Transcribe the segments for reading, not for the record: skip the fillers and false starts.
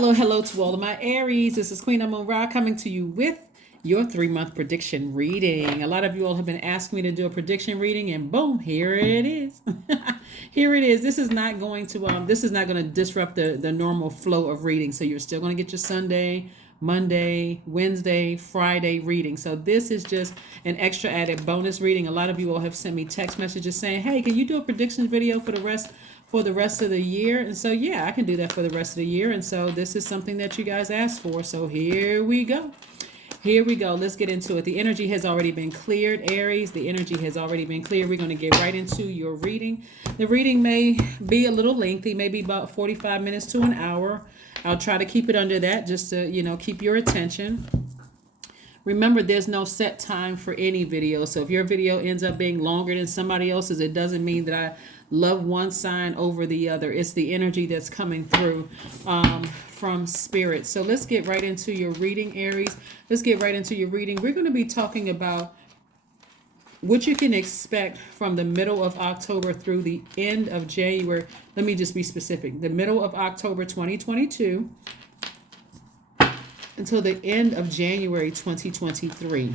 Hello to all of my Aries. This is Queen Amun Ra coming to you with your 3-month prediction reading. A lot of you all have been asking me to do a prediction reading, and boom, here it is. Here it is. This is not going to disrupt the normal flow of reading. So you're still going to get your Sunday, Monday, Wednesday, Friday reading. So this is just an extra added bonus reading. A lot of you all have sent me text messages saying, "Hey, can you do a predictions video for the rest of the year?" And so yeah, I can do that for the rest of the year. And so this is something that you guys asked for. So here we go. Here we go. Let's get into it. The energy has already been cleared, Aries. The energy has already been cleared. We're going to get right into your reading. The reading may be a little lengthy, maybe about 45 minutes to an hour. I'll try to keep it under that just to, keep your attention. Remember, there's no set time for any video. So if your video ends up being longer than somebody else's, it doesn't mean that I love one sign over the other. It's the energy that's coming through from spirit. So let's get right into your reading, Aries. Let's get right into your reading. We're going to be talking about what you can expect from the middle of October through the end of January. Let me just be specific. The middle of October 2022 until the end of January 2023.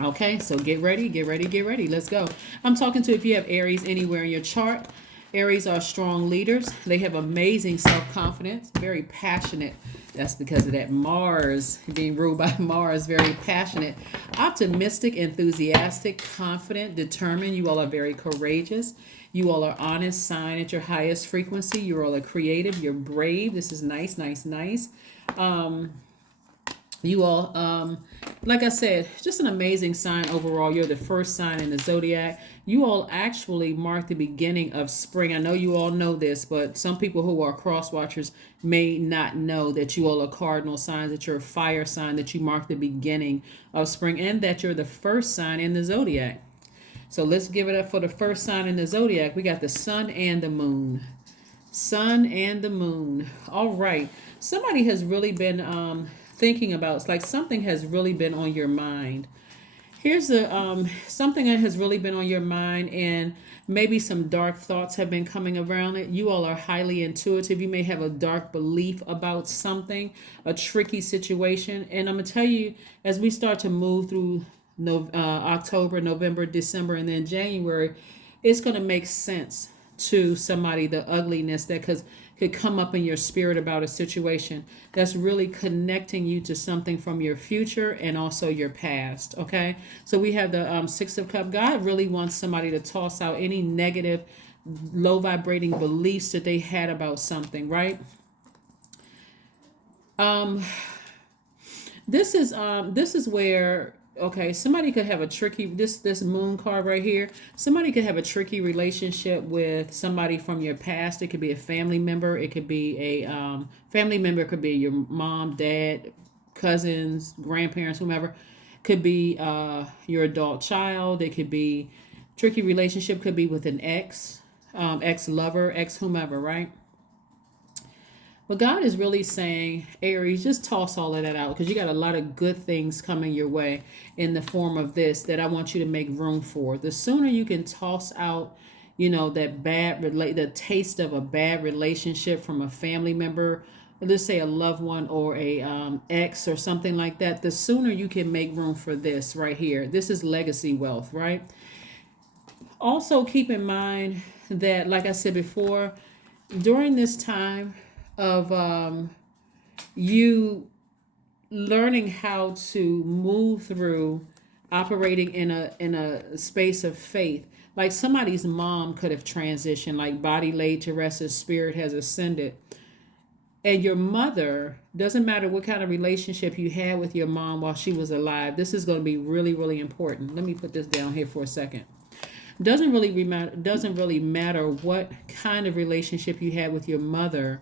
Okay, so get ready, get ready, get ready. Let's go. I'm talking to if you have Aries anywhere in your chart. Aries are strong leaders. They have amazing self-confidence, very passionate. That's because of that Mars, being ruled by Mars, very passionate, optimistic, enthusiastic, confident, determined. You all are very courageous. You all are honest, sign at your highest frequency. You all are creative. You're brave. This is nice, nice, nice. You all, like I said, just an amazing sign overall. You're the first sign in the Zodiac. You all actually mark the beginning of spring. I know you all know this, but some people who are cross watchers may not know that you all are cardinal signs, that you're a fire sign, that you mark the beginning of spring, and that you're the first sign in the Zodiac. So let's give it up for the first sign in the Zodiac. We got the sun and the moon. Sun and the moon. All right. Somebody has really been thinking about, it's like something has really been on your mind. Here's the something that has really been on your mind, and maybe some dark thoughts have been coming around it. You all are highly intuitive. You may have a dark belief about something, a tricky situation. And I'm gonna tell you, as we start to move through October, November, December, and then January, it's gonna make sense to somebody, the ugliness that could come up in your spirit about a situation that's really connecting you to something from your future and also your past. Okay, so we have the Six of Cups. God really wants somebody to toss out any negative, low vibrating beliefs that they had about something, right? This is where, okay, somebody could have a tricky, this moon card right here. Somebody could have a tricky relationship with somebody from your past. It could be a family member. It could be a family member. It could be your mom, dad, cousins, grandparents, whomever. Could be your adult child. It could be tricky relationship. Could be with an ex, ex-lover, ex-whomever, right? But God is really saying, Aries, just toss all of that out, because you got a lot of good things coming your way in the form of this that I want you to make room for. The sooner you can toss out, that the taste of a bad relationship from a family member, let's say a loved one or a ex or something like that, the sooner you can make room for this right here. This is legacy wealth, right? Also keep in mind that, like I said before, during this time of you learning how to move through operating in a space of faith, like somebody's mom could have transitioned, like body laid to rest, as spirit has ascended, and your mother, doesn't matter what kind of relationship you had with your mom while she was alive, this is going to be really, really important. Let me put this down here for a second. Doesn't really matter what kind of relationship you had with your mother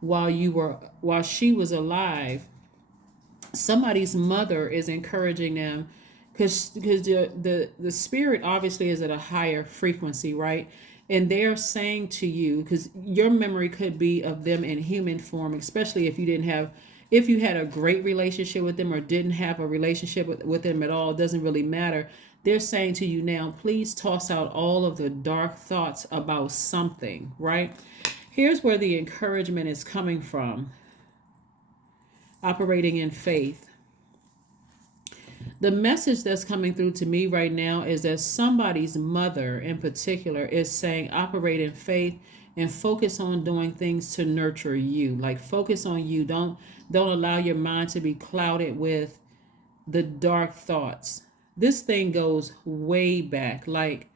while she was alive. Somebody's mother is encouraging them, because the spirit obviously is at a higher frequency, right? And they're saying to you, because your memory could be of them in human form, especially if you had a great relationship with them or didn't have a relationship with them at all. It doesn't really matter. They're saying to you now, please toss out all of the dark thoughts about something, right? Here's where the encouragement is coming from. operating in faith. The message that's coming through to me right now is that somebody's mother in particular is saying operate in faith and focus on doing things to nurture you. Like focus on you. Don't allow your mind to be clouded with the dark thoughts. This thing goes way back. Like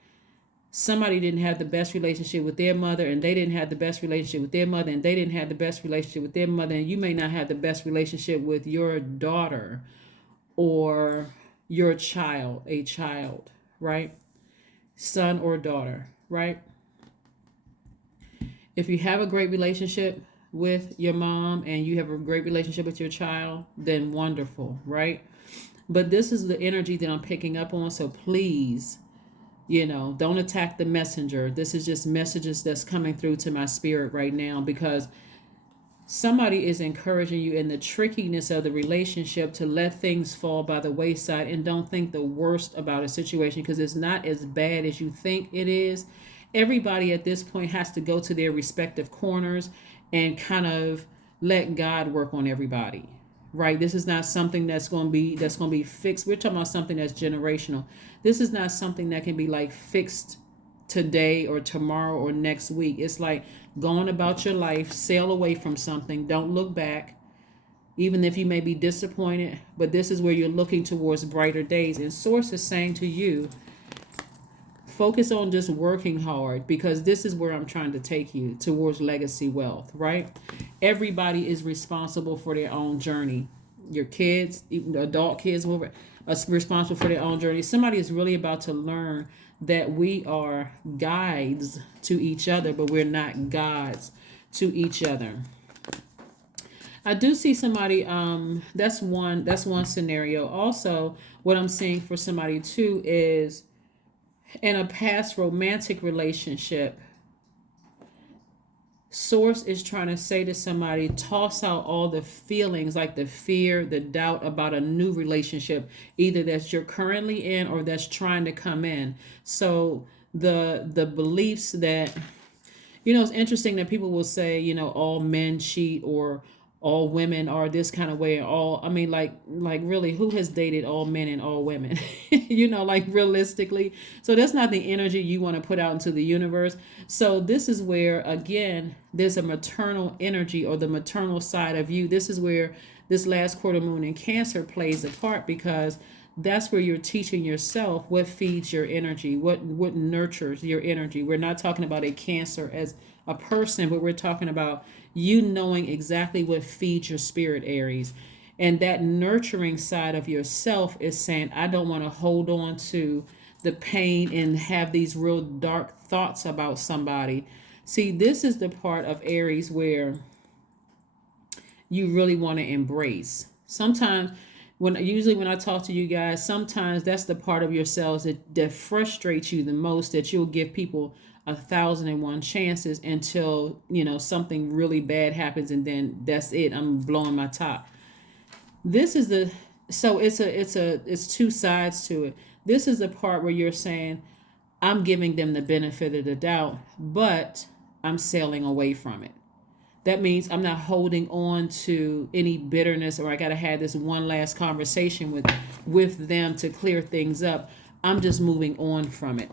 somebody didn't have the best relationship with their mother, and they didn't have the best relationship with their mother, and they didn't have the best relationship with their mother, and you may not have the best relationship with your daughter or your child, a child, right? Son or daughter, right? If you have a great relationship with your mom and you have a great relationship with your child, then wonderful, right? But this is the energy that I'm picking up on. So please, don't attack the messenger. This is just messages that's coming through to my spirit right now, because somebody is encouraging you in the trickiness of the relationship to let things fall by the wayside and don't think the worst about a situation, because it's not as bad as you think it is. Everybody at this point has to go to their respective corners and kind of let God work on everybody. Right? This is not something that's going to be fixed. We're talking about something that's generational. This is not something that can be like fixed today or tomorrow or next week. It's like going about your life, sail away from something, don't look back, even if you may be disappointed, but this is where you're looking towards brighter days. And Source is saying to you, focus on just working hard, because this is where I'm trying to take you, towards legacy wealth, right? Everybody is responsible for their own journey. Your kids, even the adult kids, are responsible for their own journey. Somebody is really about to learn that we are guides to each other, but we're not gods to each other. I do see somebody, that's one scenario. Also, what I'm seeing for somebody too is in a past romantic relationship, Source is trying to say to somebody, toss out all the feelings, like the fear, the doubt about a new relationship, either that you're currently in or that's trying to come in. So the beliefs that, it's interesting that people will say, all men cheat, or all women are this kind of way, and like really, who has dated all men and all women? Like realistically. So that's not the energy you want to put out into the universe. So this is where, again, there's a maternal energy, or the maternal side of you. This is where this last quarter moon in Cancer plays a part, because that's where you're teaching yourself what feeds your energy, what nurtures your energy. We're not talking about a Cancer as a person, but we're talking about you knowing exactly what feeds your spirit, Aries. And that nurturing side of yourself is saying, I don't want to hold on to the pain and have these real dark thoughts about somebody. See, this is the part of Aries where you really want to embrace. Sometimes usually when I talk to you guys, sometimes that's the part of yourselves that frustrates you the most, that you'll give people 1,001 chances until something really bad happens, and then that's it. I'm blowing my top. This is it's two sides to it. This is the part where you're saying, I'm giving them the benefit of the doubt, but I'm sailing away from it. That means I'm not holding on to any bitterness, or I got to have this one last conversation with them to clear things up. I'm just moving on from it.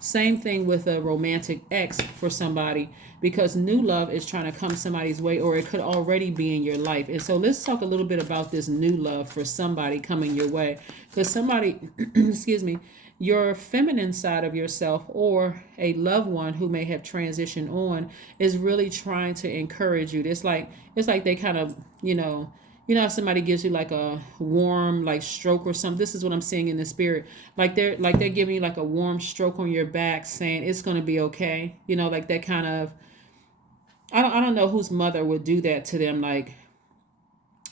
Same thing with a romantic ex for somebody, because new love is trying to come somebody's way, or it could already be in your life. And so let's talk a little bit about this new love for somebody coming your way, because somebody, excuse me, your feminine side of yourself, or a loved one who may have transitioned on, is really trying to encourage you. It's like they kind of, how somebody gives you like a warm like stroke or something. This is what I'm seeing in the spirit. Like they're giving you like a warm stroke on your back, saying it's going to be okay. Like that kind of, I don't know whose mother would do that to them, like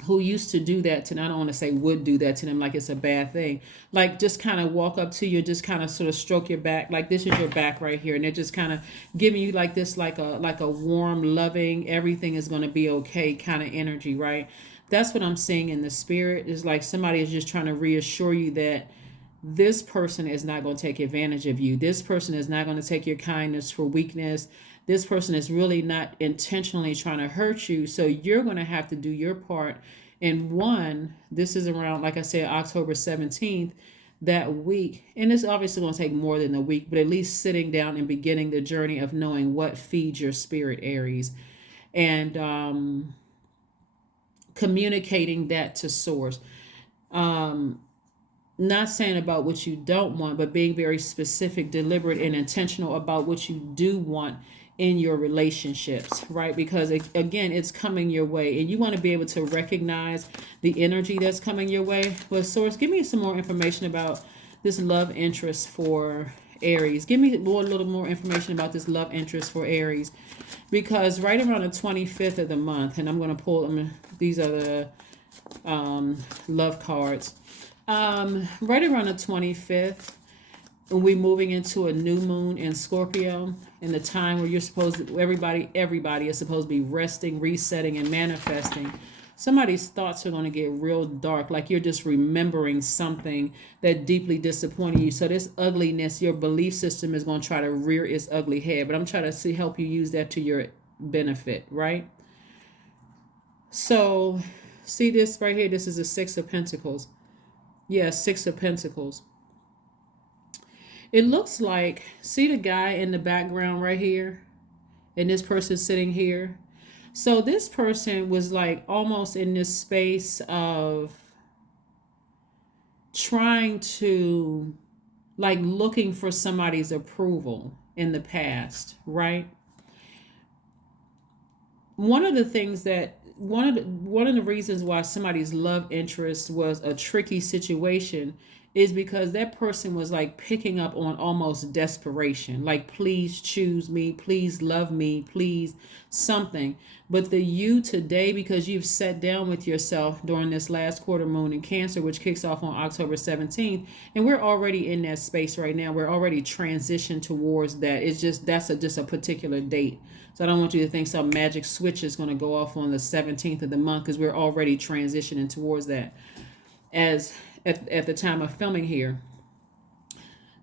who used to do that to them. I don't want to say would do that to them like it's a bad thing. Like just kind of walk up to you and just kind of sort of stroke your back, like this is your back right here, and they're just kind of giving you like this, like a warm, loving, everything is going to be okay kind of energy, right? That's what I'm seeing in the spirit. Is like somebody is just trying to reassure you that this person is not going to take advantage of you. This person is not going to take your kindness for weakness. this person is really not intentionally trying to hurt you. So you're going to have to do your part. And one, this is around, like I said, October 17th, that week. And it's obviously going to take more than a week, but at least sitting down and beginning the journey of knowing what feeds your spirit, Aries. And communicating that to source. Not saying about what you don't want, but being very specific, deliberate, and intentional about what you do want in your relationships, right? Because again, it's coming your way, and you want to be able to recognize the energy that's coming your way. But source, give me some more information about this love interest for Aries. Give me a little more information about this love interest for Aries, because right around the 25th of the month, and I'm going to pull them. These are the love cards. Right around the 25th, when we're moving into a new moon in Scorpio, in the time where you're supposed to, everybody is supposed to be resting, resetting, and manifesting. Somebody's thoughts are going to get real dark, like you're just remembering something that deeply disappointed you. So this ugliness, your belief system is going to try to rear its ugly head. But I'm trying to help you use that to your benefit, right? So see this right here. This is the Six of Pentacles. Yeah, Six of Pentacles. It looks like, see the guy in the background right here? And this person sitting here? So this person was like almost in this space of trying to, like looking for somebody's approval in the past, right? One of the things that, one of the reasons why somebody's love interest was a tricky situation is because that person was like picking up on almost desperation, like please choose me, please love me, please something. But the you today, because you've sat down with yourself during this last quarter moon in Cancer, which kicks off on October 17th, and we're already in that space right now. We're already transitioned towards that. It's just just a particular date. So I don't want you to think some magic switch is going to go off on the 17th of the month, because we're already transitioning towards that as at the time of filming here.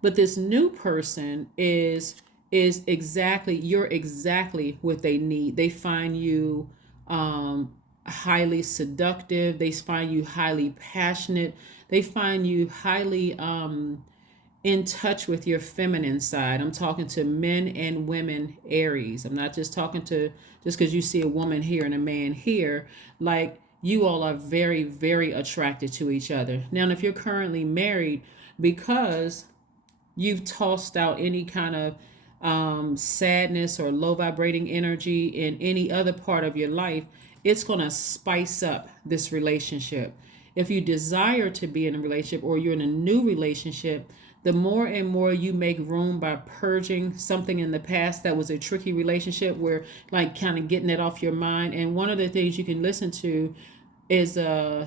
But this new person is exactly, you're exactly what they need. They find you highly seductive. They find you highly passionate. They find you highly in touch with your feminine side. I'm talking to men and women, Aries. I'm not just talking to, just because you see a woman here and a man here, like you all are very, very attracted to each other. Now, if you're currently married, because you've tossed out any kind of sadness or low vibrating energy in any other part of your life, it's going to spice up this relationship. If you desire to be in a relationship or you're in a new relationship, the more and more you make room by purging something in the past that was a tricky relationship, where like kind of getting it off your mind. And one of the things you can listen to is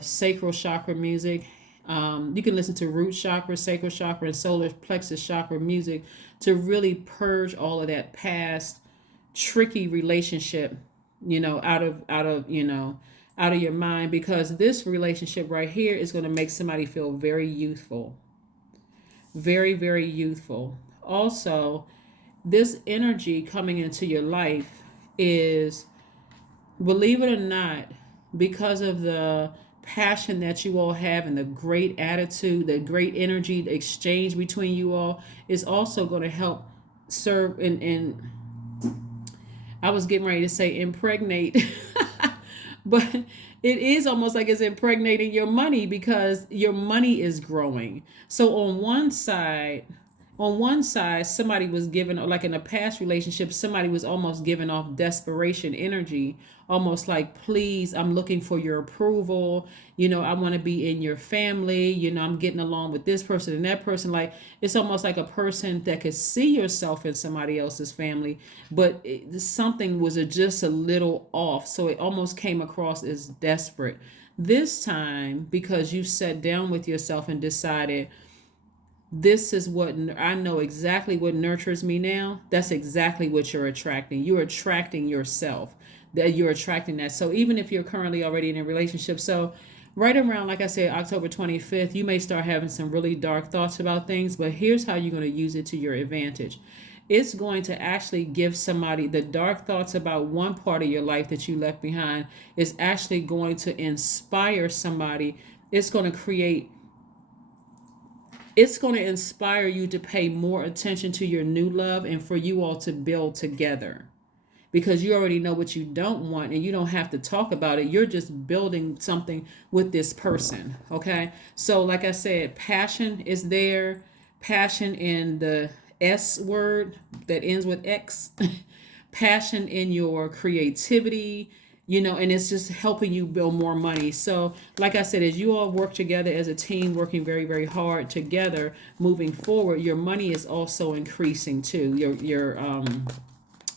sacral chakra music. You can listen to root chakra, sacral chakra, and solar plexus chakra music to really purge all of that past tricky relationship, out of your mind, because this relationship right here is going to make somebody feel very youthful. Very, very youthful. Also, this energy coming into your life is, believe it or not, because of the passion that you all have and the great attitude, the great energy, the exchange between you all is also going to help serve and I was getting ready to say impregnate, but it is almost like it's impregnating your money, because your money is growing. So on one side, somebody was given, like in a past relationship, somebody was almost giving off desperation energy, almost like, please, I'm looking for your approval. I want to be in your family. I'm getting along with this person and that person. Like, it's almost like a person that could see yourself in somebody else's family, but something was just a little off. So it almost came across as desperate. This time, because you sat down with yourself and decided, this is what I know exactly what nurtures me now. That's exactly what you're attracting. You're attracting yourself. That you're attracting that. So even if you're currently already in a relationship, so right around, like I said, October 25th, you may start having some really dark thoughts about things, but here's how you're going to use it to your advantage. it's going to actually give somebody the dark thoughts about one part of your life that you left behind is actually going to inspire somebody. It's going to create, it's going to inspire you to pay more attention to your new love and for you all to build together, because you already know what you don't want and you don't have to talk about it. You're just building something with this person. Okay. So, like I said, passion is there, passion in the S word that ends with X, passion in your creativity, and it's just helping you build more money. So, like I said, as you all work together as a team, working very, very hard together, moving forward, your money is also increasing too. Your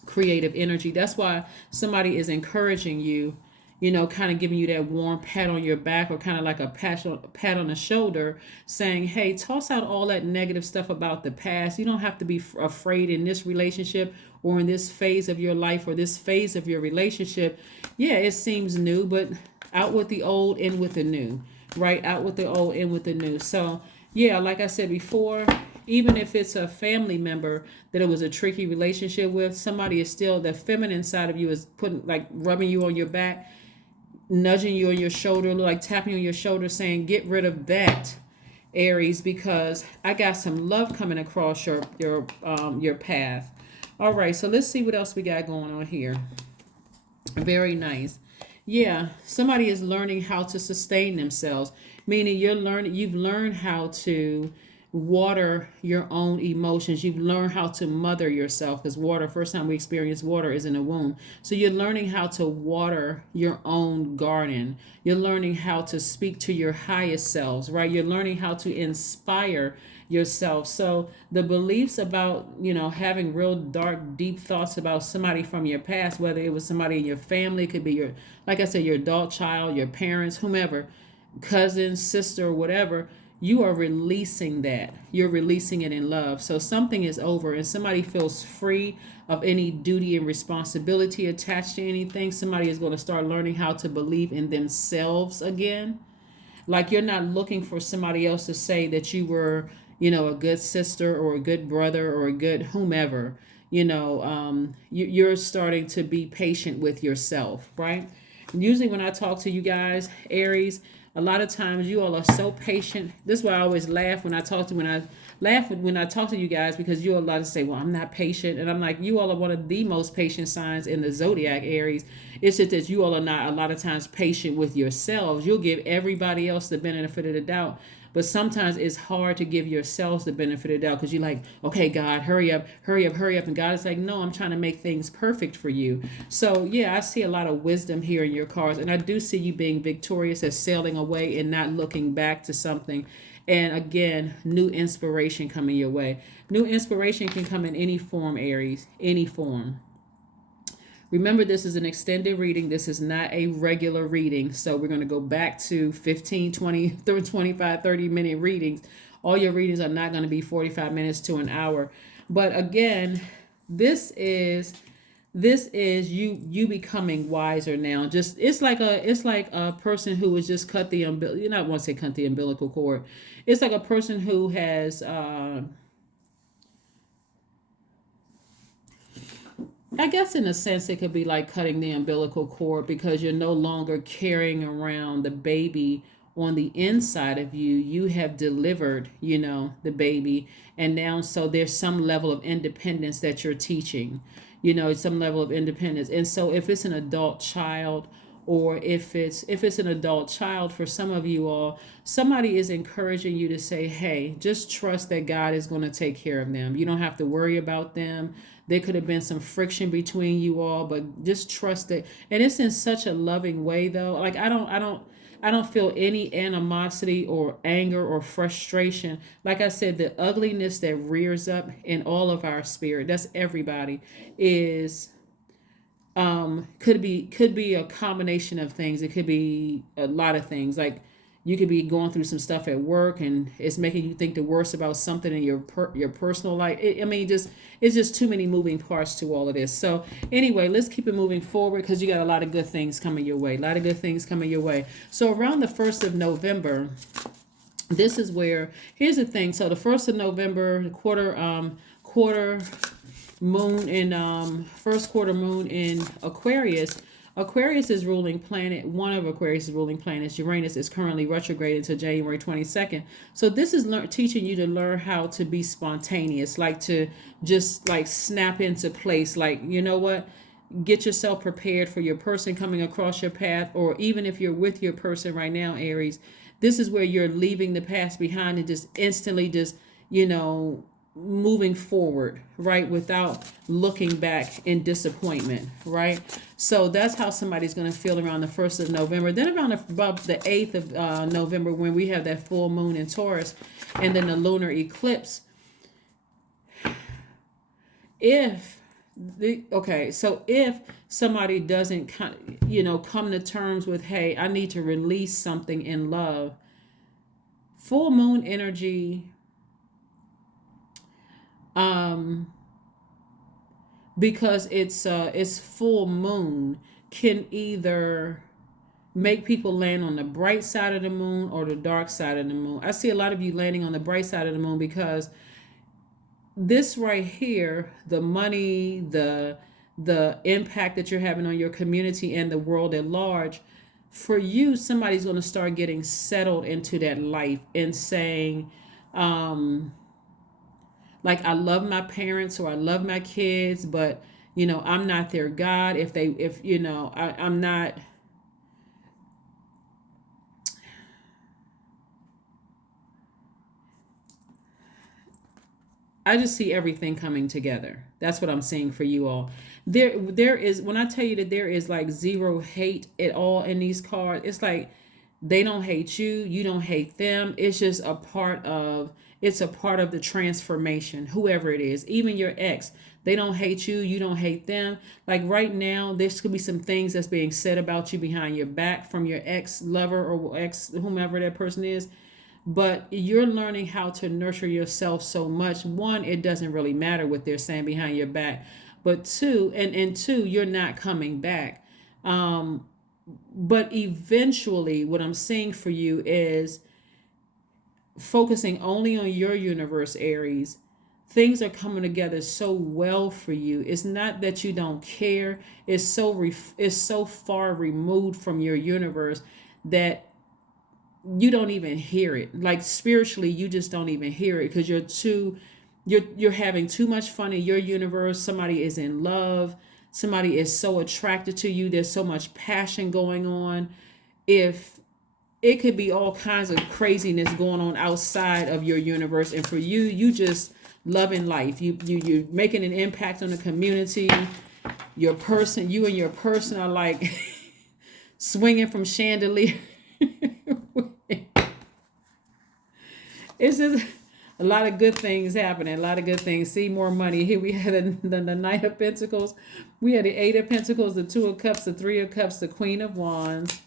creative energy. That's why somebody is encouraging you, kind of giving you that warm pat on your back, or kind of like a pat on the shoulder, saying, hey, toss out all that negative stuff about the past. You don't have to be afraid in this relationship or in this phase of your life or this phase of your relationship. Yeah, it seems new, but out with the old, in with the new, right? Out with the old, in with the new. So, yeah, like I said before, even if it's a family member that it was a tricky relationship with, somebody is still, the feminine side of you is putting, like, rubbing you on your back, nudging you on your shoulder, like tapping you on your shoulder, saying, get rid of that, Aries, because I got some love coming across your path. All right, so let's see what else we got going on here. Very nice. Yeah, somebody is learning how to sustain themselves, meaning you've learned how to water your own emotions. You've learned how to mother yourself, because water, first time we experience water is in a womb. So you're learning how to water your own garden. You're learning how to speak to your highest selves, right? You're learning how to inspire yourself. So the beliefs about, having real dark, deep thoughts about somebody from your past, whether it was somebody in your family, it could be your, like I said, your adult child, your parents, whomever, cousin, sister, whatever, you are releasing that. You're releasing it in love. So something is over and somebody feels free of any duty and responsibility attached to anything. Somebody is going to start learning how to believe in themselves again. Like, you're not looking for somebody else to say that you were, a good sister or a good brother or a good whomever. You're starting to be patient with yourself, right? Usually when I talk to you guys, Aries, a lot of times you all are so patient. This is why I always laugh when I talk to you guys, because you all like to say, well, I'm not patient. And I'm like, you all are one of the most patient signs in the Zodiac, Aries. It's just that you all are not a lot of times patient with yourselves. You'll give everybody else the benefit of the doubt. But sometimes it's hard to give yourselves the benefit of the doubt, because you're like, okay, God, hurry up, hurry up, hurry up. And God is like, no, I'm trying to make things perfect for you. So, yeah, I see a lot of wisdom here in your cards. And I do see you being victorious as sailing away and not looking back to something. And again, new inspiration coming your way. New inspiration can come in any form, Aries, any form. Remember, this is an extended reading. This is not a regular reading. So we're going to go back to 15, 20, 25, 30-minute readings. All your readings are not going to be 45 minutes to an hour. But again, this is you becoming wiser now. Just it's like a person who has just cut the umbilical. You not want to say cut the umbilical cord. It's like a person who has I guess in a sense it could be like cutting the umbilical cord, because you're no longer carrying around the baby on the inside of you. You have delivered, the baby. And now, so there's some level of independence that you're teaching, some level of independence. And so if it's an adult child, or if it's an adult child, for some of you all, somebody is encouraging you to say, hey, just trust that God is going to take care of them. You don't have to worry about them. There could have been some friction between you all, but just trust it. And it's in such a loving way, though. Like, I don't feel any animosity or anger or frustration. Like I said, the ugliness that rears up in all of our spirit, that's everybody, is could be a combination of things. It could be a lot of things. Like, you could be going through some stuff at work and it's making you think the worst about something in your personal life. It's just too many moving parts to all of this. So anyway, let's keep it moving forward, because you got a lot of good things coming your way. So around the 1st of November, this is where, here's the thing. So the 1st of November, quarter moon in first quarter moon in Aquarius. Aquarius is ruling planet. One of Aquarius' ruling planets, Uranus, is currently retrograde until January 22nd. So this is teaching you to learn how to be spontaneous, like to just like snap into place. Like, you know what? Get yourself prepared for your person coming across your path, or even if you're with your person right now, Aries, this is where you're leaving the past behind and just instantly just, you know, moving forward, right, without looking back in disappointment, right? So that's how somebody's going to feel around the 1st of November. Then around about the 8th of November, when we have that full moon in Taurus and then the lunar eclipse. So if somebody doesn't come to terms with, hey, I need to release something in love, full moon energy, because it's full moon, can either make people land on the bright side of the moon or the dark side of the moon. I see a lot of you landing on the bright side of the moon, because this right here, the money, the impact that you're having on your community and the world at large, for you, somebody's going to start getting settled into that life and saying, like, I love my parents or I love my kids, but I'm not their God. I'm not. I just see everything coming together. That's what I'm seeing for you all. There is, when I tell you that there is like zero hate at all in these cards, it's like they don't hate you, you don't hate them. It's just it's a part of the transformation, whoever it is, even your ex. They don't hate you, you don't hate them. Like right now, there's could be some things that's being said about you behind your back from your ex lover or ex whomever that person is. But you're learning how to nurture yourself so much. One, it doesn't really matter what they're saying behind your back. But two, and two, you're not coming back. But eventually, what I'm seeing for you is focusing only on your universe, Aries. Things are coming together so well for you. It's not that you don't care. It's so far removed from your universe that you don't even hear it. Like spiritually, you just don't even hear it, because you're having too much fun in your universe. Somebody is in love. Somebody is so attracted to you. There's so much passion going on. If it could be all kinds of craziness going on outside of your universe, and for you, you just loving life. You're making an impact on the community. You and your person are like swinging from chandelier. It's just a lot of good things happening. A lot of good things. See more money. Here we had the Knight of Pentacles. We had the Eight of Pentacles, the Two of Cups, the Three of Cups, the Queen of Wands,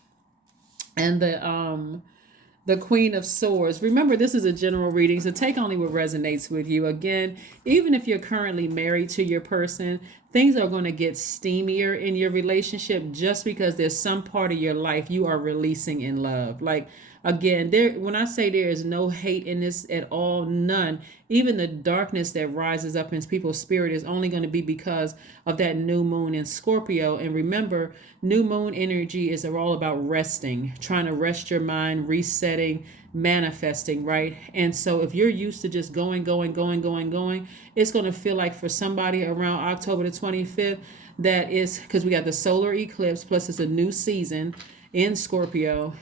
and the Queen of Swords. Remember, this is a general reading, so take only what resonates with you. Again, even if you're currently married to your person, things are going to get steamier in your relationship just because there's some part of your life you are releasing in love. Like, again, when I say there is no hate in this at all, none, even the darkness that rises up in people's spirit is only going to be because of that new moon in Scorpio. And remember, new moon energy is all about resting, trying to rest your mind, resetting, manifesting, right? And so if you're used to just going, it's going to feel like for somebody around October the 25th, that is because we got the solar eclipse, plus it's a new season in Scorpio.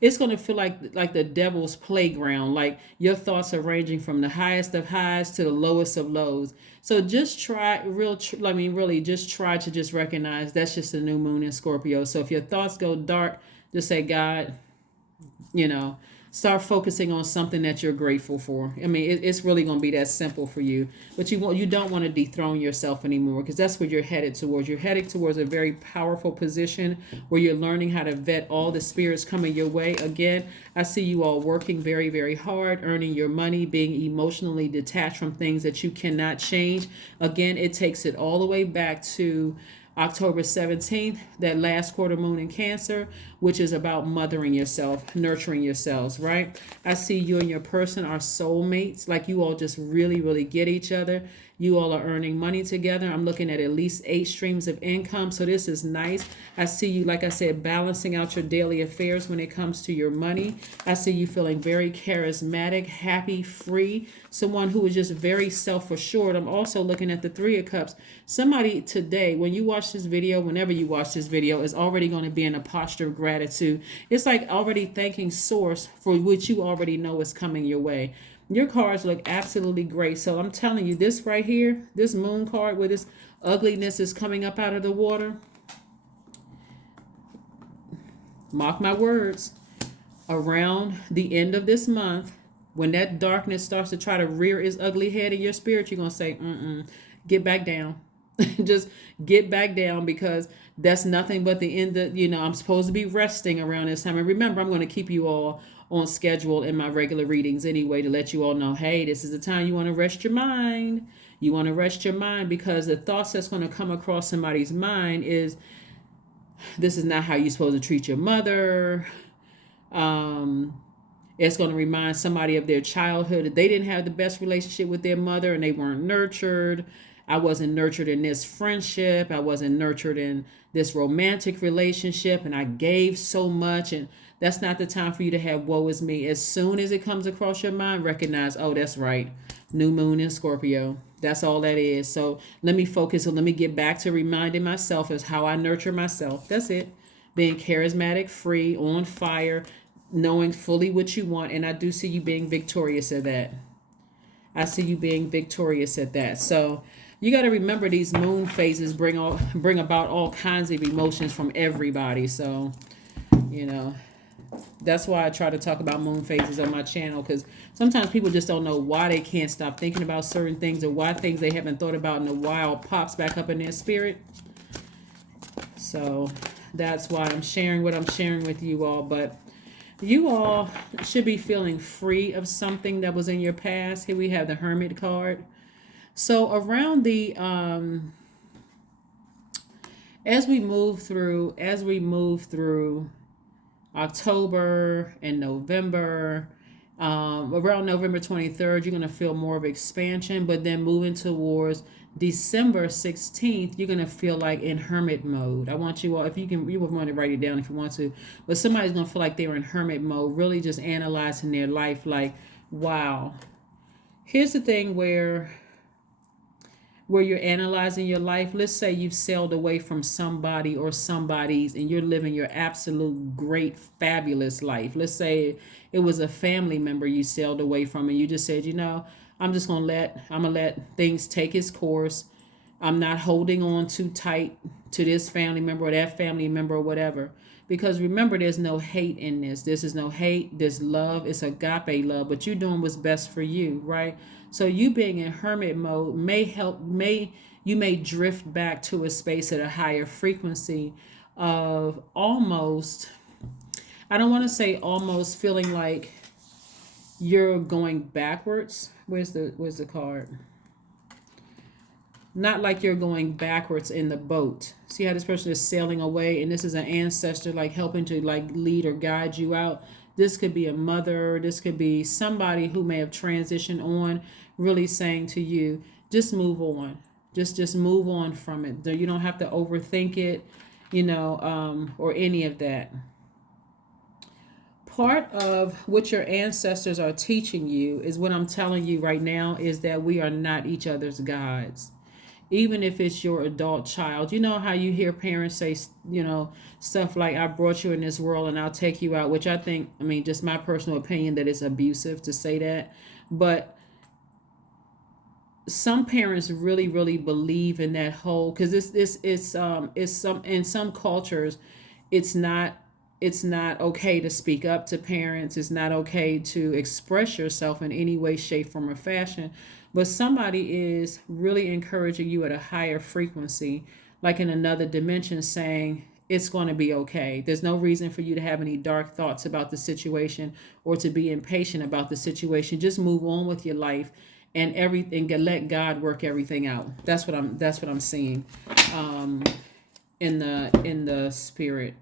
It's going to feel like the devil's playground. Like your thoughts are ranging from the highest of highs to the lowest of lows. So just really just try to just recognize that's just a new moon in Scorpio. So if your thoughts go dark, just say, God, start focusing on something that you're grateful for. I mean, it's really going to be that simple for you. But you don't want to dethrone yourself anymore, because that's what you're headed towards. You're headed towards a very powerful position where you're learning how to vet all the spirits coming your way. Again, I see you all working very, very hard, earning your money, being emotionally detached from things that you cannot change. Again, it takes it all the way back to October 17th, that last quarter moon in Cancer, which is about mothering yourself, nurturing yourselves, right? I see you and your person are soulmates, like you all just really, really get each other. You all are earning money together. I'm looking at least 8 streams of income. So this is nice. I see you, like I said, balancing out your daily affairs when it comes to your money. I see you feeling very charismatic, happy, free, someone who is just very self-assured. I'm also looking at the 3 of Cups. Somebody today, when you watch this video, whenever you watch this video, is already going to be in a posture of gratitude. It's like already thanking Source for what you already know is coming your way. Your cards look absolutely great. So I'm telling you, this right here, this moon card where this ugliness is coming up out of the water, mark my words, around the end of this month, when that darkness starts to try to rear its ugly head in your spirit, you're going to say, get back down. Just get back down, because that's nothing but the end of, I'm supposed to be resting around this time. And remember, I'm going to keep you all on schedule in my regular readings anyway, to let you all know, hey, this is the time you want to rest your mind. You want to rest your mind, because the thoughts that's going to come across somebody's mind is, this is not how you're supposed to treat your mother. It's going to remind somebody of their childhood, that they didn't have the best relationship with their mother and they weren't nurtured. I wasn't nurtured in this friendship. I wasn't nurtured in this romantic relationship, and I gave so much. And that's not the time for you to have woe is me. As soon as it comes across your mind, recognize, oh, that's right. New moon in Scorpio. That's all that is. So let me focus, and let me get back to reminding myself as how I nurture myself. That's it. Being charismatic, free, on fire, knowing fully what you want. And I do see you being victorious at that. I see you being victorious at that. So you got to remember, these moon phases bring about all kinds of emotions from everybody. So, that's why I try to talk about moon phases on my channel, because sometimes people just don't know why they can't stop thinking about certain things, or why things they haven't thought about in a while pops back up in their spirit. So that's why I'm sharing what I'm sharing with you all. But you all should be feeling free of something that was in your past. Here we have the Hermit card. So around the as we move through October and November, around November 23rd, you're going to feel more of expansion. But then moving towards December 16th, you're going to feel like in hermit mode. I want you all, if you can, you would want to write it down if you want to, but somebody's going to feel like they're in hermit mode, really just analyzing their life like, wow. Here's the thing where you're analyzing your life. Let's say you've sailed away from somebody or somebody's, and you're living your absolute great, fabulous life. Let's say it was a family member you sailed away from, and you just said, I'm gonna let things take its course. I'm not holding on too tight to this family member or that family member or whatever. Because remember, there's no hate in this. This is no hate. There's love. It's agape love. But you're doing what's best for you, right? So you being in hermit mode you may drift back to a space at a higher frequency of almost, I don't want to say almost, feeling like you're going backwards. Where's the card? Not like you're going backwards in the boat. See how this person is sailing away, and this is an ancestor like helping to like lead or guide you out. This could be a mother. This could be somebody who may have transitioned on, really saying to you, just move on. Just move on from it. You don't have to overthink it, or any of that. Part of what your ancestors are teaching you is what I'm telling you right now, is that we are not each other's gods. Even if it's your adult child, you know how you hear parents say, stuff like, I brought you in this world and I'll take you out, which I think, just my personal opinion, that it's abusive to say that. But some parents really, really believe in that whole, because it's some, in some cultures, it's not okay to speak up to parents. It's not okay to express yourself in any way, shape, form, or fashion. But somebody is really encouraging you at a higher frequency, like in another dimension, saying it's going to be okay. There's no reason for you to have any dark thoughts about the situation or to be impatient about the situation. Just move on with your life and everything. Let God work everything out. That's what I'm seeing in the spirit.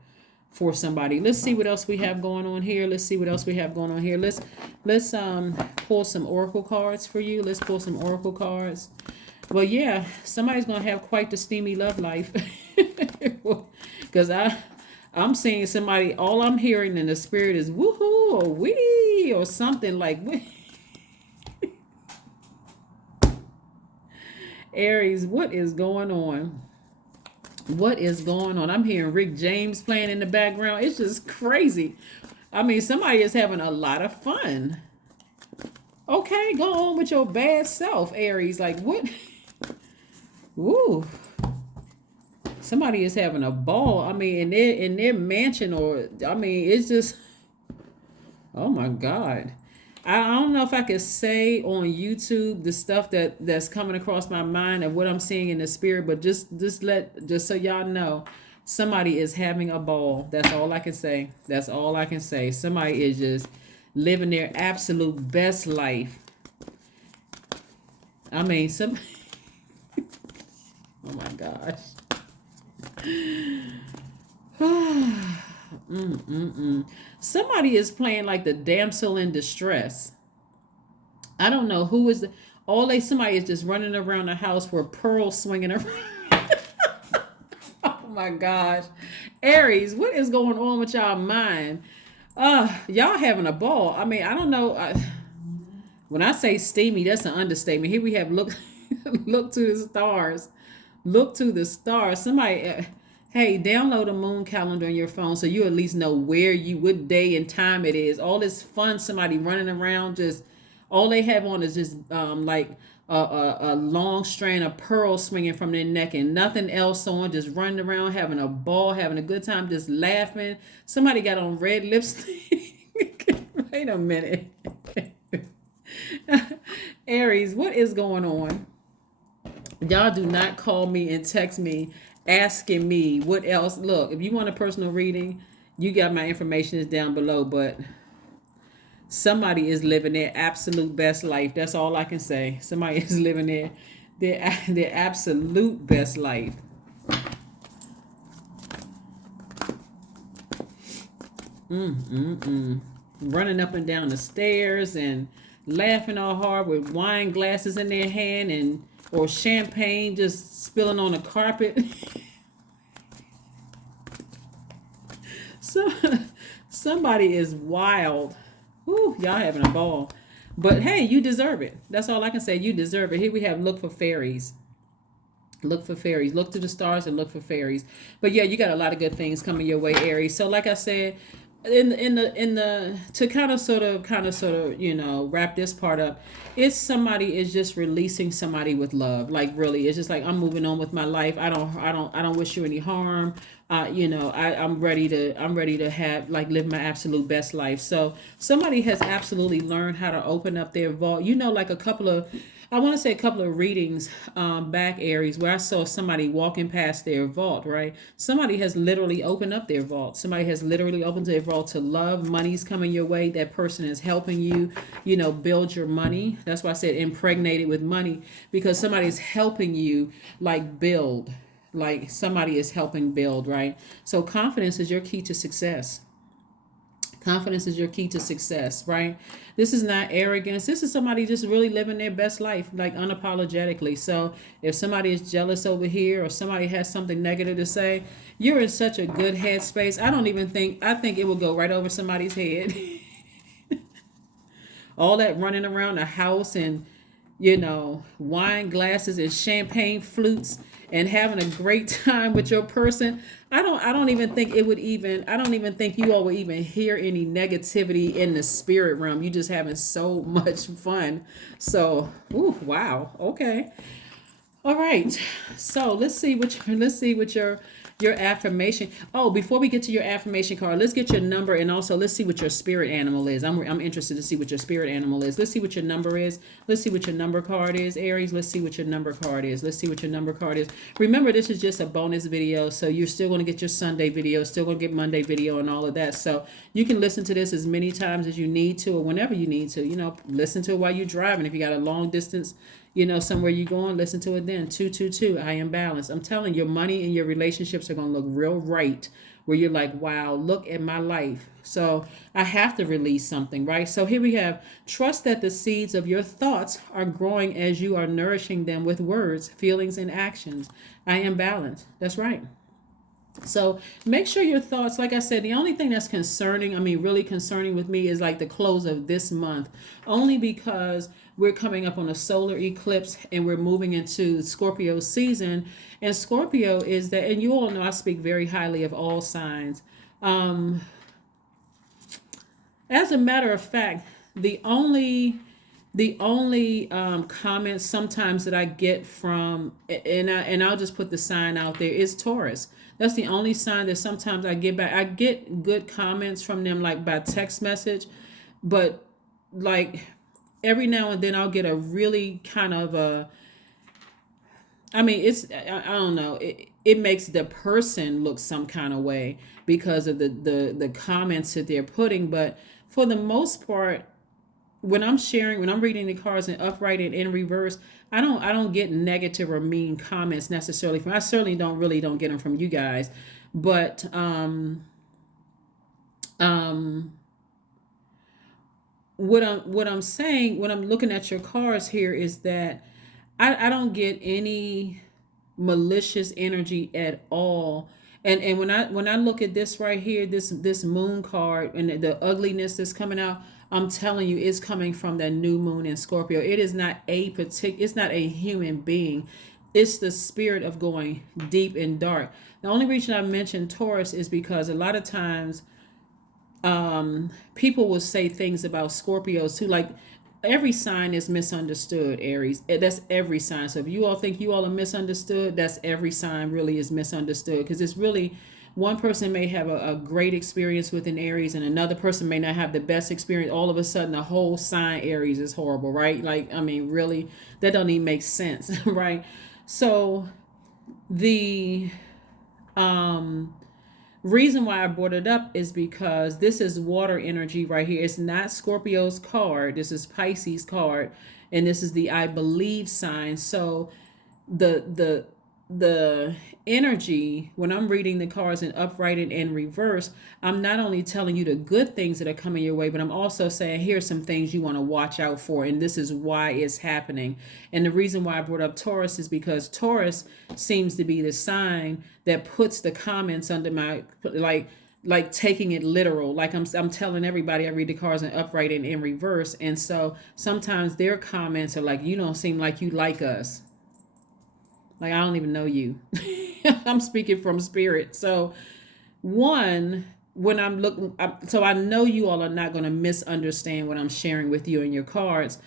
for somebody. Let's see what else we have going on here. Let's see what else we have going on here. Let's pull some oracle cards for you. Let's pull some oracle cards. Well, yeah, somebody's gonna have quite the steamy love life. Because I'm seeing somebody, all I'm hearing in the spirit is woohoo or wee or something like wee. Aries, what is going on? What is going on? I'm hearing Rick James playing in the background. It's just crazy. I mean, somebody is having a lot of fun. Okay, go on with your bad self, Aries. Like, what? Woo. Somebody is having a ball. I mean, in their mansion, or I mean, it's just, oh my God. I don't know if I could say on YouTube the stuff that's coming across my mind and what I'm seeing in the spirit, but just so y'all know, somebody is having a ball. That's all I can say. That's all I can say. Somebody is just living their absolute best life. I mean, oh my gosh. Somebody is playing like the damsel in distress. I don't know who is somebody is just running around the house with pearls swinging around. Oh my gosh. Aries, what is going on with y'all mind? Y'all having a ball. I mean, I don't know. When I say steamy, that's an understatement. Here we have look to the stars. Look to the stars. Somebody, hey, download a moon calendar on your phone so you at least know what day and time it is. All this fun, somebody running around, just all they have on is just like a long strand of pearls swinging from their neck and nothing else on, just running around, having a ball, having a good time, just laughing. Somebody got on red lipstick. Wait a minute. Aries, what is going on? Y'all do not call me and text me asking me what else. Look, if you want a personal reading, you got my information is down below, but somebody is living their absolute best life. That's all I can say. Somebody is living their absolute best life. Running up and down the stairs and laughing all hard with wine glasses in their hand or champagne just spilling on the carpet. So somebody is wild. Ooh, y'all having a ball. But hey, you deserve it. That's all I can say. You deserve it. Here we have look for fairies. Look for fairies. Look to the stars and look for fairies. But yeah, you got a lot of good things coming your way, Aries. So like I said, in the to kind of sort of wrap this part up, it's somebody is just releasing somebody with love. Like really, it's just like, I'm moving on with my life. I don't wish you any harm. I'm ready to have live my absolute best life. So somebody has absolutely learned how to open up their vault. Like a couple of readings back, Aries, where I saw somebody walking past their vault, right? Somebody has literally opened up their vault. Somebody has literally opened their vault to love. Money's coming your way. That person is helping you, build your money. That's why I said impregnated with money, because somebody's helping you build. Like somebody is helping build, right? So confidence is your key to success. Confidence is your key to success, right? This is not arrogance. This is somebody just really living their best life, unapologetically. So if somebody is jealous over here or somebody has something negative to say, you're in such a good headspace. I think it will go right over somebody's head. All that running around the house and, wine glasses and champagne flutes and having a great time with your person. I don't even think you all would even hear any negativity in the spirit realm. You just having so much fun. So, wow. Okay. All right. So let's see what your affirmation. Oh, before we get to your affirmation card, let's get your number, and also let's see what your spirit animal is. I'm interested to see what your spirit animal is. Let's see what your number is. Let's see what your number card is, Aries. Let's see what your number card is. Let's see what your number card is. Remember, this is just a bonus video, so you're still going to get your Sunday video, still going to get Monday video, and all of that. So you can listen to this as many times as you need to, or whenever you need to. Listen to it while you're driving. If you got a long distance, somewhere you're going, listen to it then. 222, I am balanced. I'm telling you, your money and your relationships are going to look real right where you're like, wow, look at my life. So I have to release something, right? So here we have, trust that the seeds of your thoughts are growing as you are nourishing them with words, feelings, and actions. I am balanced. That's right. So make sure your thoughts, like I said, the only thing that's concerning, I mean, really concerning with me is like the close of this month, only because we're coming up on a solar eclipse and we're moving into Scorpio season. And Scorpio is that, and you all know I speak very highly of all signs. Um, as a matter of fact, the only comments sometimes that I get from, and I'll just put the sign out there, is Taurus. That's the only sign that sometimes I get back. I get good comments from them like by text message, but like every now and then I'll get a really kind of a, I mean, I don't know. It makes the person look some kind of way because of the comments that they're putting. But for the most part, when I'm reading the cards in upright and in reverse, I don't get negative or mean comments necessarily from. I certainly don't get them from you guys, but um, what I'm saying when I'm looking at your cards here is that I don't get any malicious energy at all. And when I look at this right here, this moon card and the ugliness that's coming out, I'm telling you, it's coming from that new moon in Scorpio. It is not it's not a human being. It's the spirit of going deep and dark. The only reason I mentioned Taurus is because a lot of times people will say things about Scorpios too, like every sign is misunderstood, Aries. That's every sign. So if you all think you all are misunderstood, that's every sign really is misunderstood, because it's really, one person may have a great experience with an Aries and another person may not have the best experience. All of a sudden the whole sign Aries is horrible, right? Like, I mean, really, that doesn't even make sense. Right? So the reason why I brought it up is because this is water energy right here. It's not Scorpio's card. This is Pisces card, and this is the I believe sign. So the energy when I'm reading the cards in upright and in reverse, I'm not only telling you the good things that are coming your way, but I'm also saying here's some things you want to watch out for, and this is why it's happening. And the reason why I brought up Taurus is because Taurus seems to be the sign that puts the comments under my like taking it literal. Like I'm telling everybody I read the cards in upright and in reverse, and so sometimes their comments are like, you don't seem like you like us. Like, I don't even know you. I'm speaking from spirit. So, one, when I'm looking, so I know you all are not going to misunderstand what I'm sharing with you in your cards,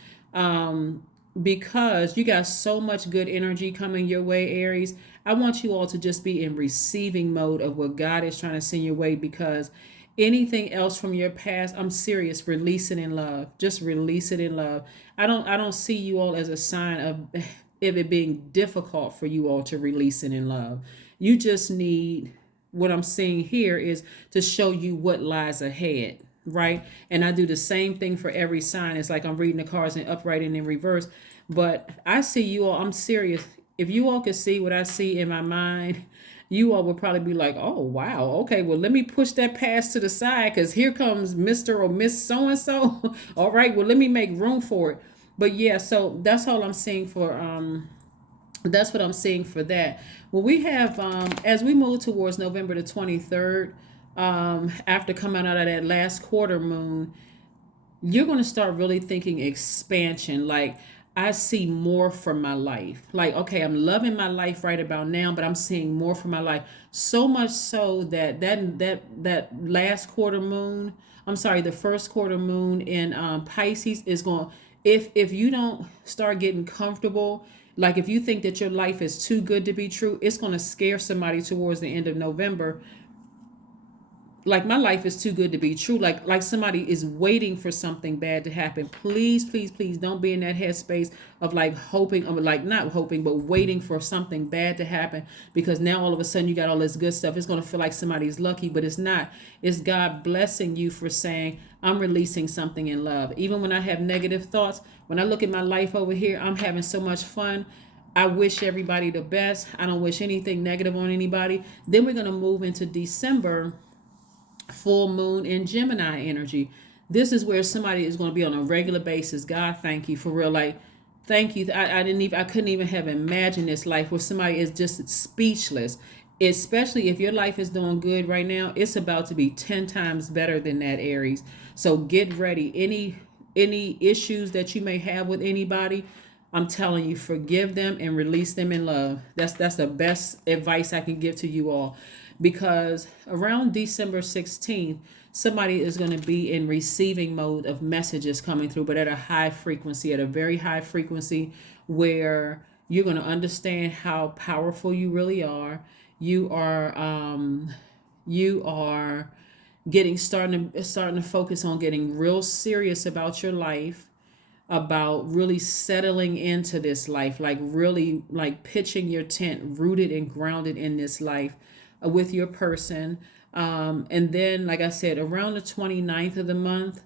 because you got so much good energy coming your way, Aries. I want you all to just be in receiving mode of what God is trying to send your way, because anything else from your past, I'm serious, release it in love. Just release it in love. I don't see you all as a sign of it being difficult for you all to release it in love. You just need, what I'm seeing here is to show you what lies ahead, right? And I do the same thing for every sign. It's like I'm reading the cards in upright and in reverse. But I see you all, I'm serious. If you all could see what I see in my mind, you all would probably be like, oh, wow. Okay, well, let me push that past to the side because here comes Mr. or Miss so-and-so. All right, well, let me make room for it. But yeah, so that's all I'm seeing for that's what I'm seeing for that. Well, we have as we move towards November the 23rd, after coming out of that last quarter moon, you're going to start really thinking expansion. Like, I see more from my life. Like, okay, I'm loving my life right about now, but I'm seeing more from my life. So much so that last quarter moon, I'm sorry, the first quarter moon in Pisces is going, if you don't start getting comfortable, like if you think that your life is too good to be true, it's going to scare somebody towards the end of November. Like, my life is too good to be true. Like somebody is waiting for something bad to happen. Please, please, please don't be in that headspace of like hoping, or like not hoping, but waiting for something bad to happen, because now all of a sudden you got all this good stuff. It's going to feel like somebody's lucky, but it's not. It's God blessing you for saying, I'm releasing something in love. Even when I have negative thoughts, when I look at my life over here, I'm having so much fun. I wish everybody the best. I don't wish anything negative on anybody. Then we're going to move into December, full moon in Gemini energy. This is where somebody is going to be on a regular basis. God, thank you for real. Like, thank you. I couldn't even have imagined this life where somebody is just speechless. Especially if your life is doing good right now, it's about to be 10 times better than that, Aries. So get ready. Any issues that you may have with anybody, I'm telling you, forgive them and release them in love. That's the best advice I can give to you all. Because around December 16th, somebody is going to be in receiving mode of messages coming through, but at a high frequency, at a very high frequency, where you're going to understand how powerful you really are. You are getting starting to focus on getting real serious about your life, about really settling into this life, like really like pitching your tent, rooted and grounded in this life with your person. And then, like I said, around the 29th of the month,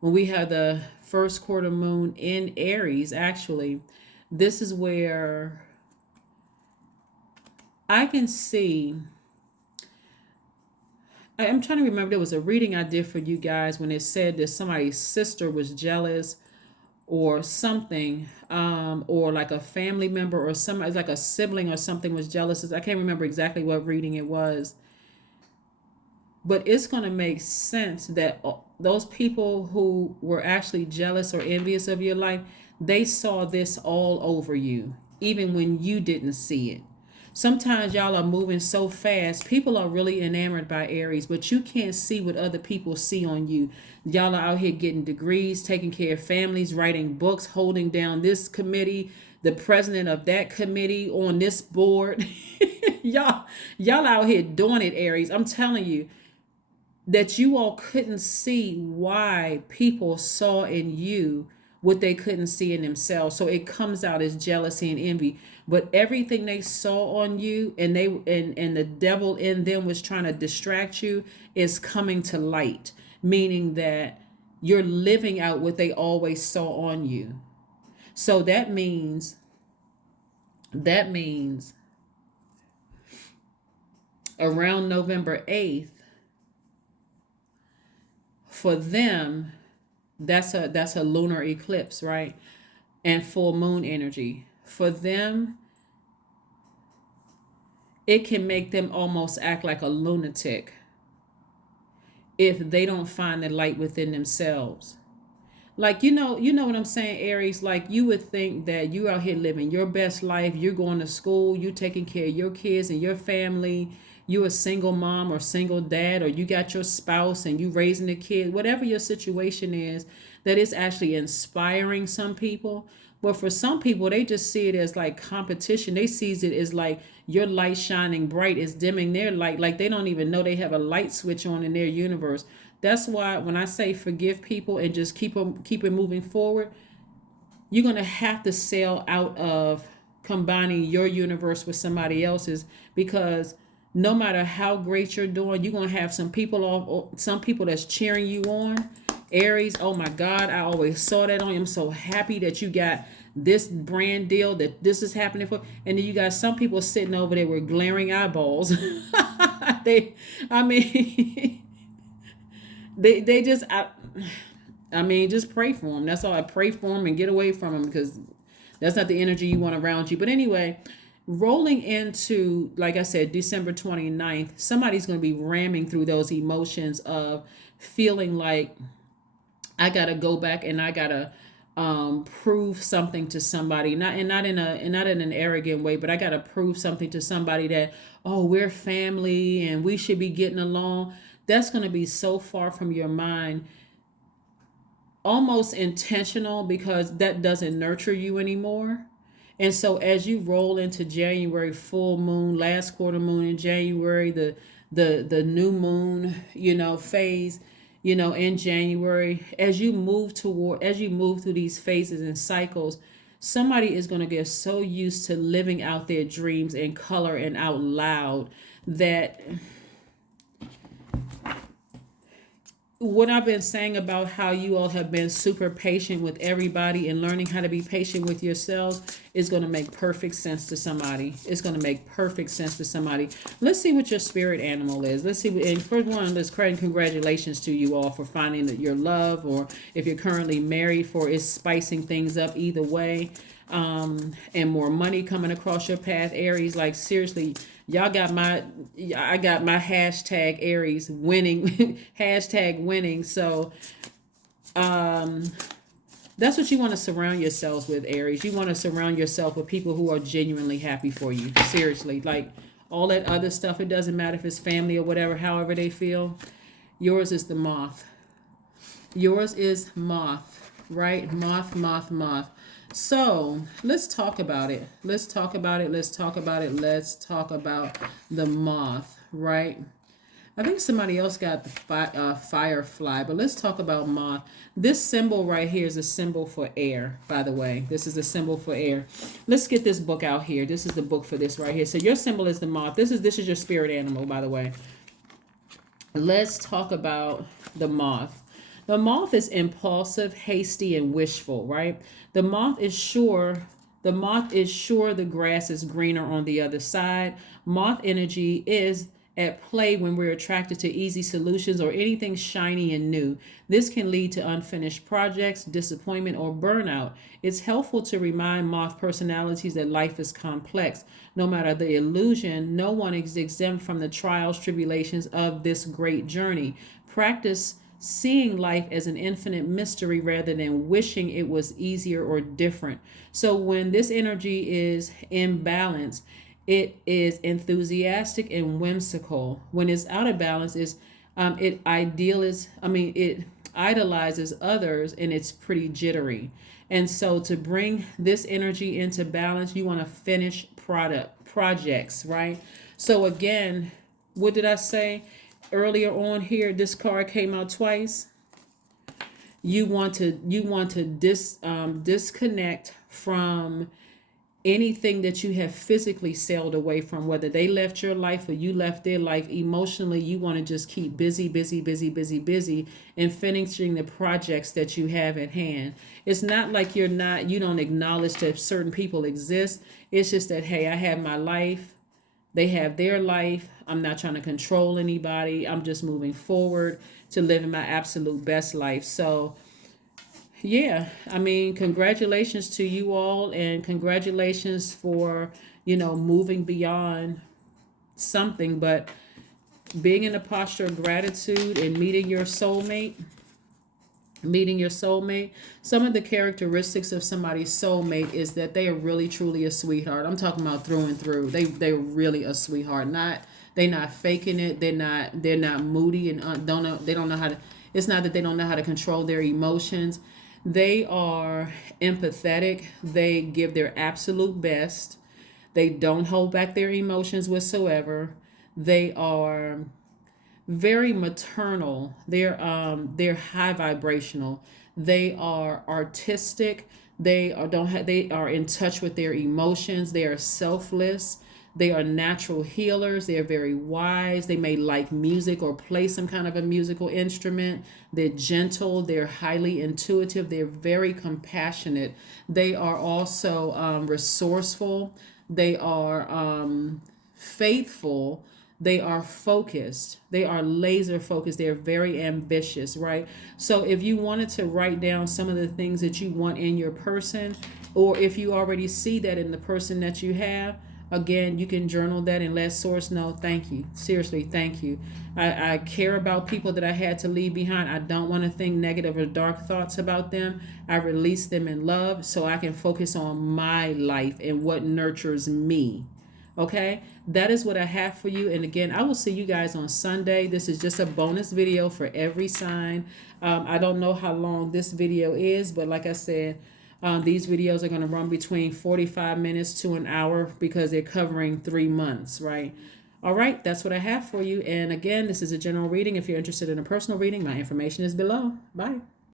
when we have the first quarter moon in Aries, actually, this is where I can see. I'm trying to remember, there was a reading I did for you guys when it said that somebody's sister was jealous or something, or like a family member or somebody, like a sibling or something was jealous. I can't remember exactly what reading it was, but it's going to make sense that those people who were actually jealous or envious of your life, they saw this all over you, even when you didn't see it. Sometimes y'all are moving so fast. People are really enamored by Aries, but you can't see what other people see on you. Y'all are out here getting degrees, taking care of families, writing books, holding down this committee, the president of that committee, on this board. y'all out here doing it, Aries. I'm telling you that you all couldn't see why people saw in you what they couldn't see in themselves. So it comes out as jealousy and envy. But everything they saw on you, and the devil in them was trying to distract you, is coming to light, meaning that you're living out what they always saw on you. So that means around November 8th, for them, that's a lunar eclipse, right? And full moon energy. For them, it can make them almost act like a lunatic if they don't find the light within themselves. Like, you know what I'm saying, Aries? Like, you would think that you out here living your best life, you're going to school, you taking care of your kids and your family, you a single mom or single dad, or you got your spouse and you raising a kid, whatever your situation is, that is actually inspiring some people. But for some people, they just see it as like competition. They sees it as like your light shining bright is dimming their light. Like, they don't even know they have a light switch on in their universe. That's why when I say forgive people and just keep it moving forward, you're going to have to sail out of combining your universe with somebody else's, because no matter how great you're doing, you're going to have some people that's cheering you on. Aries, oh my God, I always saw that on you. I'm so happy that you got this brand deal, that this is happening for. And then you got some people sitting over there with glaring eyeballs. I mean, they just, I mean, just pray for them. That's all. I pray for them and get away from them, because that's not the energy you want around you. But anyway, rolling into, like I said, December 29th, somebody's going to be ramming through those emotions of feeling like, I got to go back and I got to prove something to somebody, not in an arrogant way, but I got to prove something to somebody that, oh, we're family and we should be getting along. That's going to be so far from your mind, almost intentional, because that doesn't nurture you anymore. And so as you roll into January, full moon, last quarter moon in January, the new moon, phase, in January, as you move through these phases and cycles, somebody is going to get so used to living out their dreams in color and out loud that what I've been saying about how you all have been super patient with everybody and learning how to be patient with yourselves is going to make perfect sense to somebody. It's going to make perfect sense to somebody. Let's see what your spirit animal is. Let's see. And first one, let's credit congratulations to you all for finding that your love, or if you're currently married, for is spicing things up either way. And more money coming across your path, Aries. Like seriously, y'all got I got my hashtag Aries winning, hashtag winning. So that's what you want to surround yourselves with, Aries. You want to surround yourself with people who are genuinely happy for you. Seriously, like all that other stuff, it doesn't matter if it's family or whatever, however they feel. Yours is the moth. Yours is moth, right? Moth, moth, moth. So let's talk about it. Let's talk about it. Let's talk about it. Let's talk about the moth, right? I think somebody else got the firefly, but let's talk about moth. This symbol right here is a symbol for air, by the way. This is a symbol for air. Let's get this book out here. This is the book for this right here. So your symbol is the moth. This is your spirit animal, by the way. Let's talk about the moth. The moth is impulsive, hasty, and wishful, right? The moth is sure the grass is greener on the other side. Moth energy is at play when we're attracted to easy solutions or anything shiny and new. This can lead to unfinished projects, disappointment, or burnout. It's helpful to remind moth personalities that life is complex. No matter the illusion, no one is exempt from the trials, tribulations of this great journey. Practice seeing life as an infinite mystery rather than wishing it was easier or different. So when this energy is in balance, it is enthusiastic and whimsical. When it's out of balance, it idolizes others, and it's pretty jittery. And so to bring this energy into balance, you want to finish projects, right? So again, what did I say earlier on here? This card came out twice. You want to disconnect from anything that you have physically sailed away from, whether they left your life or you left their life. Emotionally, you want to just keep busy, busy, busy, busy, busy, and finishing the projects that you have at hand. It's not like you don't acknowledge that certain people exist. It's just that, hey, I have my life. They have their life. I'm not trying to control anybody. I'm just moving forward to living my absolute best life. So yeah, I mean, congratulations to you all, and congratulations for, moving beyond something, but being in a posture of gratitude and meeting your soulmate. Some of the characteristics of somebody's soulmate is that they are really truly a sweetheart. I'm talking about through and through. They're really a sweetheart. They're not faking it. They're not moody and they don't know how to. It's not that they don't know how to control their emotions. They are empathetic. They give their absolute best. They don't hold back their emotions whatsoever. They are very maternal. They're high vibrational. They are artistic. They are in touch with their emotions. They are selfless. They are natural healers. They are very wise. They may like music or play some kind of a musical instrument. They're gentle. They're highly intuitive. They're very compassionate. They are also resourceful. They are faithful. They are focused. They are laser focused. They're very ambitious, right? So if you wanted to write down some of the things that you want in your person, or if you already see that in the person that you have, again, you can journal that and let source know, thank you. Seriously, thank you. I care about people that I had to leave behind. I don't want to think negative or dark thoughts about them. I release them in love so I can focus on my life and what nurtures me. Okay, that is what I have for you. And again, I will see you guys on Sunday. This is just a bonus video for every sign. I don't know how long this video is, but like I said, these videos are going to run between 45 minutes to an hour because they're covering 3 months, right? All right, that's what I have for you. And again, this is a general reading. If you're interested in a personal reading, my information is below. Bye.